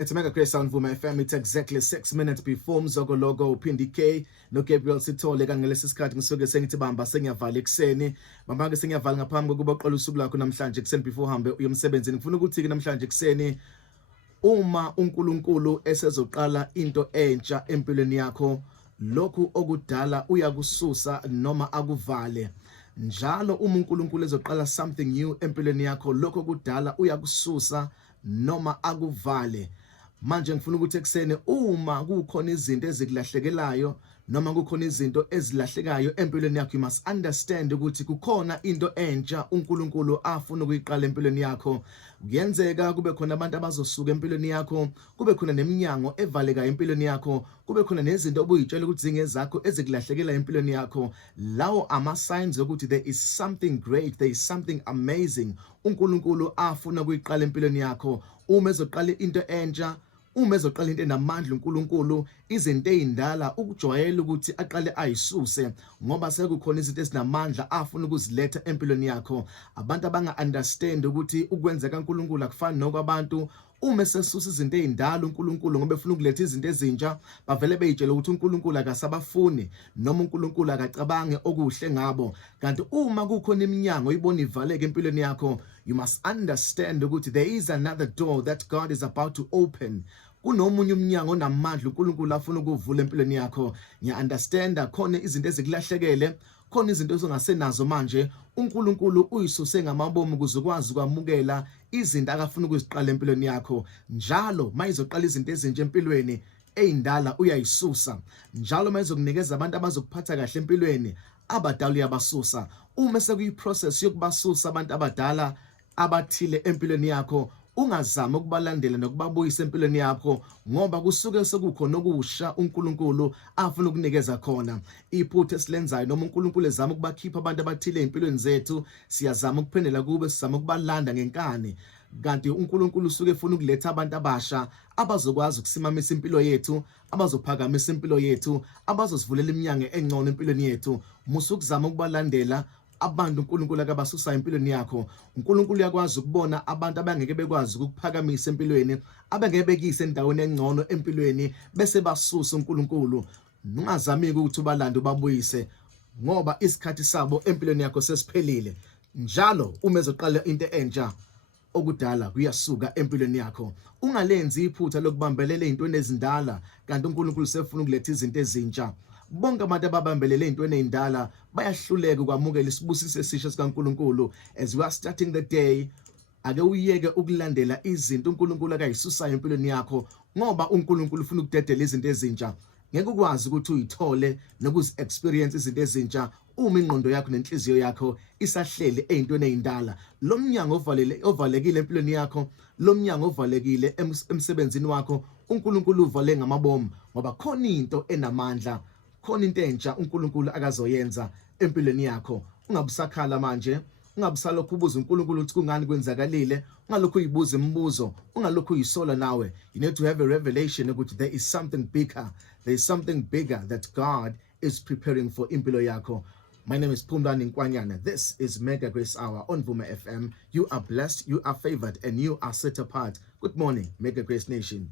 It's a mega great sound Vuma Fm. It's exactly 6 minutes before Mzogologo Pindi K no Gabriel Sithole kangelesi sikhathi ngisuke sengithi bamba sengiyavala ekseni bamba ke sengiyavala ngaphambi kokuba uqala usuku lakho namhlanje ekseni before uhambe uyemsebenzini. Ngifuna ukuthi ke namhlanje ekseni uma uNkulunkulu esezoqala into entsha empilweni yakho, lokhu okudala uyakususa noma akuvale. Njalo uma uNkulunkulu ezoqala something new empilweni yakho, lokho okudala uyakususa noma akuvale. Manje ngifuna ukuthi ekseni uma kukhona izinto ezikulahlekelayo noma kukhona izinto ezilahlekayo empilweni yakho, you must understand ukuthi kukhona into entsha uNkulunkulu afuna ukuyiqala empilweni yakho. Kuyenzeka kube khona abantu abazosuka empilweni yakho, kube khona neminyango evalekayo empilweni yakho, kube khona nezinto obuyitshela ukuthi zingezakho ezikulahlekela empilweni yakho. Lawo ama signs ukuthi there is something great, there is something amazing uNkulunkulu afuna ukuyiqala empilweni yakho. Uma ezoqala into entsha, uma ezoqala into enamandla uNkulunkulu, izinto ezindala ukujwayela ukuthi aqale ayisuse ngoba sekukhona izinto ezinamandla afuna ukuziletha empilweni yakho. Abantu abanga understand ukuthi ukwenzeka uNkulunkulu akufani nokwabantu. Uma sesusa izinto ezindala uNkulunkulu ngoba efuna ukuletha izinto ezintsha, bavele beyitshela ukuthi uNkulunkulu akasabafuni noma uNkulunkulu akacabange okuhle ngabo. Kanti uma kukhona iminyango ibona ivaleke empilweni yakho, you must understand ukuthi there is another door that God is about to open. Kunomunye umnyango onamandla uNkulunkulu afuna ukuvula empilweni yakho. Ngiya understand khona izinto ezikulahlekele, khona izinto ongasenazo manje. uNkulunkulu uyisuse ngamabomu ukuze ukwazi ukwamukela izinto akafuna ukuziqala empilweni yakho. Njalo mayizoqala izinto ezintsha empilweni ezindala uyayisusa. Njalo mayizokunikeza abantu abazokuphatha kahle empilweni, abadala uyabasusa. Uma sekuyiprocess yokubasusa abantu abadala abathile empilweni yakho, ungazama ukubalandela nokubabuyisa empilweni yakho ngoba kusuke sekukhona okusha uNkulunkulu afuna ukunikeza khona. Iphutha esilenzayo noma uNkulunkulu ezama ukubakhipha abantu abathile empilweni zethu, siyazama ukuphendela kube, sizama ukubalanda ngenkani. Kanti uNkulunkulu usuke efuna ukuletha abantu abasha abazokwazi ukusimamisa impilo yethu, abazophakamisa impilo yethu, abazosivulela iminyango engcono empilweni yethu. Musukuzama ukubalandela abantu uNkulunkulu akabasusa empilweni yakho. uNkulunkulu uyakwazi ukubona abantu abangeke bekwazi ukuphakamisa empilweni, abangeke bekise endaweni engcono empilweni bese basusa uNkulunkulu. Ungazami ukuthi ubalande ubabuyise ngoba isikhathi sabo empilweni yakho sesiphelile. Njalo uma ezoqala into entsha, okudala kuyasuka empilweni yakho. Ungalenzi iphutha lokubambelela ezintweni ezindala kanti uNkulunkulu sefuna ukuletha izinto ezintsha. Bonke abantu ababambelele ezintweni ezindala bayahluleka ukwamukela isibusiso esisha sikaNkulunkulu. As we are starting the day, ake uyeke ukulandela izinto uNkulunkulu akayisusayo empilweni yakho ngoba uNkulunkulu ufuna ukudedela izinto ezintsha. Ngeke ukwazi ukuthi uyithole nokuzi-experience izinto ezintsha uma ingqondo yakho nenhliziyo yakho isahleli ezintweni ezindala. Lo mnyango ovalekile empilweni yakho, lo mnyango ovalekile emsebenzini wakho, uNkulunkulu uvale ngamabomu ngoba khona into enamandla, khona into entsha uNkulunkulu akazoyenza empilweni yakho. Ungabusakhala manje, ungabusalokhu ubuza uNkulunkulu ukuthi kungani kwenzakalile, ungalokhu uyibuza imibuzo, ungalokhu uyisola nawe. You need to have a revelation ukuthi there is something bigger, there is something bigger that God is preparing for impilo yakho. My name is Phumlani Nkwanyana. This is Mega Grace Hour on Vuma FM. You are blessed, you are favored, and you are set apart. Good morning, Mega Grace Nation.